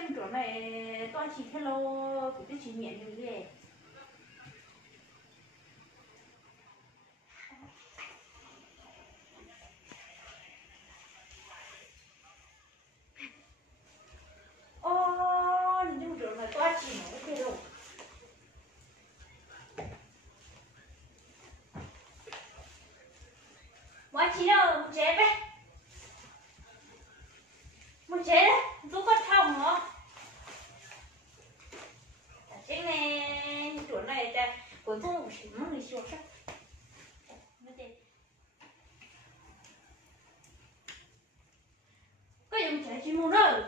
xem chỗ này tôi chỉ hello của tôi chỉ miệng như thế. Ô, nhưng chỗ này tôi chỉ nói thế đâu. Mọi chị đâu, một chế đấy. Một chế đấy, giúp con phòng không? Cái này, chỗ này là cuốn thông một xíu, một xíu sắc. Có dùng chế chỉ mua đâu.